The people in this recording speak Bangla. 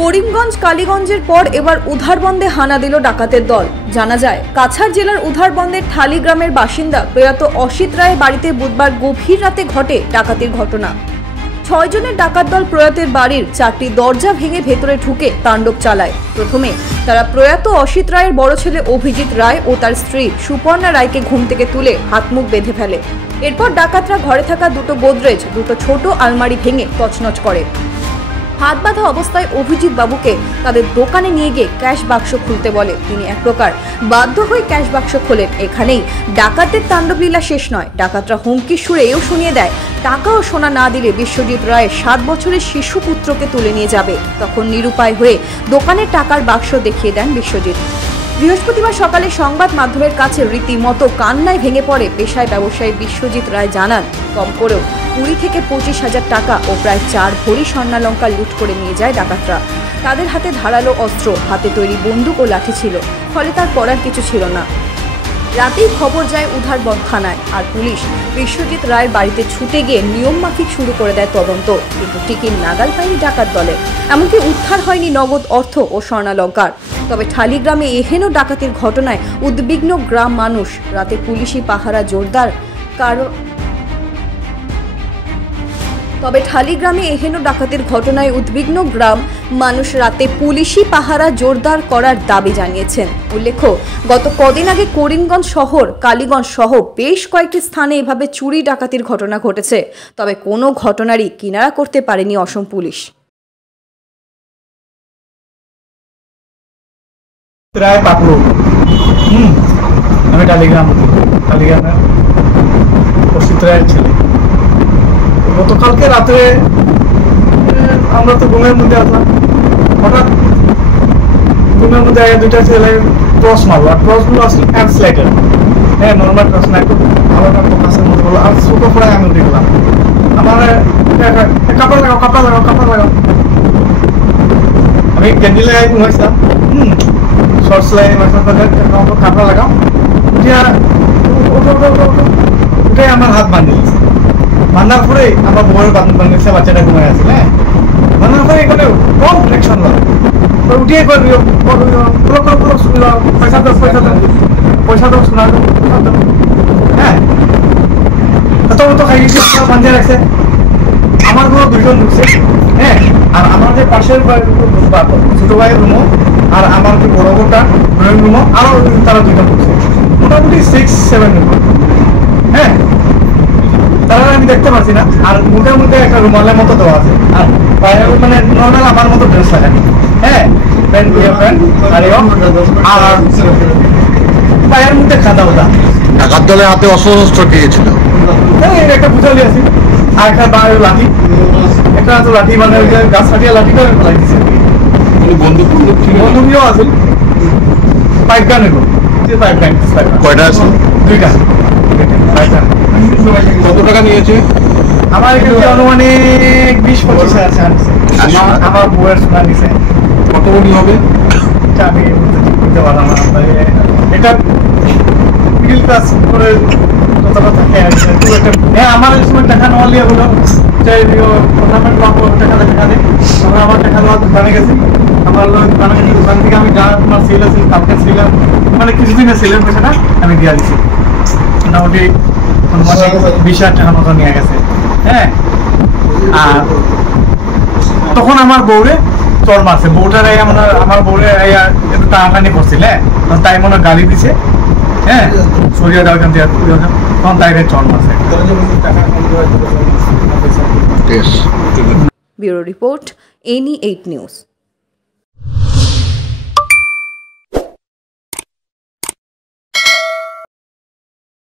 করিমগঞ্জ কালীগঞ্জের পর এবার উধারবন্দে হানা দিল ডাকাতের দল। জানা যায়, কাছাড় জেলার উধারবন্দের ঠালি গ্রামের বাসিন্দা প্রয়াত অসিত রায়ের বাড়িতে বুধবার গভীর রাতে ঘটে ডাকাতির ঘটনা। 6 জনের ডাকাত দল প্রয়াতের বাড়ির 4টি দরজা ভেঙে ভেতরে ঢুকে তাণ্ডব চালায়। প্রথমে তারা প্রয়াত অসিত রায়ের বড় ছেলে অভিজিৎ রায় ও তার স্ত্রী সুপর্ণা রায়কে ঘুম থেকে তুলে হাত মুখ বেঁধে ফেলে। এরপর ডাকাতরা ঘরে থাকা 2টো গোদরেজ, 2টো ছোট আলমারি ভেঙে তছনছ করে। হাত বাঁধা অবস্থায় অভিজিৎ বাবুকে তাদের দোকানে নিয়ে গিয়ে ক্যাশ বাক্স খুলতে বলে। তিনি এক প্রকার বাধ্য হয়ে ক্যাশ বাক্স খোলেন। এখানেই ডাকাতদের তাণ্ডবলীলা শেষ নয়। ডাকাতরা হুমকির সুরে এও শুনিয়ে দেয়, টাকা ও সোনা না দিলে বিশ্বজিৎ রায়ের 7 বছরের শিশু পুত্রকে তুলে নিয়ে যাবে। তখন নিরুপায় হয়ে দোকানের টাকার বাক্স দেখিয়ে দেন বিশ্বজিৎ। বৃহস্পতিবার সকালে সংবাদ মাধ্যমের কাছে রীতিমতো কান্নায় ভেঙে পড়ে পেশায় ব্যবসায়ী বিশ্বজিৎ রায়। জানান, কম করেও 20 থেকে 25,000 টাকা ও প্রায় 4 ভরি স্বর্ণালঙ্কার লুট করে নিয়ে যায় ডাকাতরা। তাদের হাতে ধারালো অস্ত্র, হাতে তৈরি বন্দুক ও লাঠি ছিল, ফলে তার করার কিছু ছিল না। রাতেই খবর যায় উধারবন্দ থানায়, আর পুলিশ বিশ্বজিৎ রায়ের বাড়িতে ছুটে গিয়ে নিয়মমাফিক শুরু করে দেয় তদন্ত। কিন্তু টিকির নাগাল পায়নি ডাকাত দলের। এমনকি উদ্ধার হয়নি নগদ অর্থ ও স্বর্ণালঙ্কার। তবে ঠালি গ্রামে এহেন ডাকাতির ঘটনায় উদ্বিগ্ন গ্রাম মানুষ। রাতে পুলিশি পাহারা জোরদার করার দাবি জানিয়েছেন। উল্লেখ্য, গত কদিন আগে করিমগঞ্জ শহর, কালীগঞ্জ সহ বেশ কয়েকটি স্থানে এভাবে চুরি ডাকাতির ঘটনা ঘটেছে। তবে কোনো ঘটনারই কিনারা করতে পারেনি অসম পুলিশ। রায় পাকলো, আমি টালিগ্রামের অসিত রায়ের ছেলে। গতকালকে রাত্রে আমরা তো ঘুমের মধ্যে আসলাম, হঠাৎ ঘুমের মধ্যে 2টা ছেলে টর্চ মারলো। আর টর্চগুলো আসলে অ্যান্সলাইটার, হ্যাঁ, নর্মাল টর্চ না, একটু ভালো কাছের মধ্যে বলো। আর ছোটো পড়ায় আমি দেখলাম, আমার কাপড় লাগাও। আমি ক্যান্ডেল লাগাই ঘুমাইছিলাম, শর্টস লাগাই কাপড় লাগাও। উঠে আমার হাত বাঁধে দিয়েছে। বাঁধার পরে আমার বউয়ের বাঁধিয়েছে, বাচ্চাটা ঘুমাই আছে। হ্যাঁ, বাঁধার পরে এখানে কম ফ্লেকশন লাগে, উঠিয়ে পয়সা দাও শোনা। হ্যাঁ, তো খাই বাঁধিয়ে রাখছে। আমার ঘরে 2জন ঢুকছে। হ্যাঁ, আর আমার যে পাশের ছোট ভাইয়ের রুমও, আর আমার যে বড় বোনটা ড্রয়িং রুমও, আরও তারা 2জন ঢুকছে। মোটামুটি 6-7 জন। হ্যাঁ, তারা আমি দেখতে পাচ্ছি না। আর মুখের মধ্যে একটা রুমালের মতো দেওয়া আছে, আর বাইরে মানে নর্মাল আমার মতো ড্রেস লাগানি। হ্যাঁ, আর পায়ের মধ্যে খাদা ওটা। ডাকাত দলের হাতে অস্ত্র পেয়েছিল, একটা বুঝালি আছে, আর একটা লাঠি, একটা লাঠি মানে গাছ কাটিয়া লাঠিটা ফেলাই দিচ্ছে। বন্দুকও আছে, পাইপ গান এগুলো, কয়টা আছে? 2টা। কত টাকা নিয়েছে? আমার এখানে অনুমানিক 20-25 আছে। আমার বউয়ের সোনা নিছে। কত কোটি হবে এটা আমি বুঝতে পারলাম না। এটা মিডিল ক্লাস করে কতটা থাকে। হ্যাঁ, আমার এই সময় টাকা নেওয়া লিয়ে হলো যে টাকা দেয়। আমরা আমার টাকা দেওয়ার দোকানে গেছি। আমার দোকান থেকে আমি যা তোমার সেল আছে, কালকে ছিলাম মানে কিছুদিনের সেলের পয়সাটা আমি দিয়ে দিচ্ছি। মোটামুটি 20,000 টাকার মতো নিয়ে গেছে। হ্যাঁ, আর তখন আমার বউরে চর মারছে। বউটারে আমার বউরে একটু টানাটানি করছিল। হ্যাঁ, তাই মনে গালি দিছে। হ্যাঁ, সরিয়ে দেওয়া এখান থেকে, তখন তাই চর মারছে। Bureau report, NE8 news.